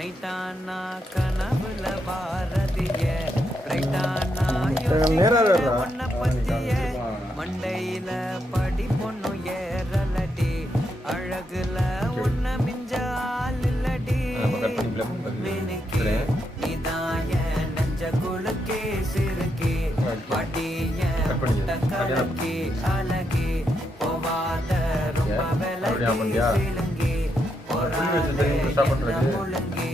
நைட்டானா கனவுல பாரதிய ரைட்டானா ஒன்ன பத்திய மண்டையில படி பொண்ணு ஏறலடி அழகுல ஒன்ன மிஞ்ச ஆள் இல்லடி மினிக்கு நீதாய நெஞ்ச குலுக்கே சிறுக்கி வட்டிய முட்ட கலக்கி அழகி போவாத ரொம்ப விலகி சிலுங்கி முழுங்கி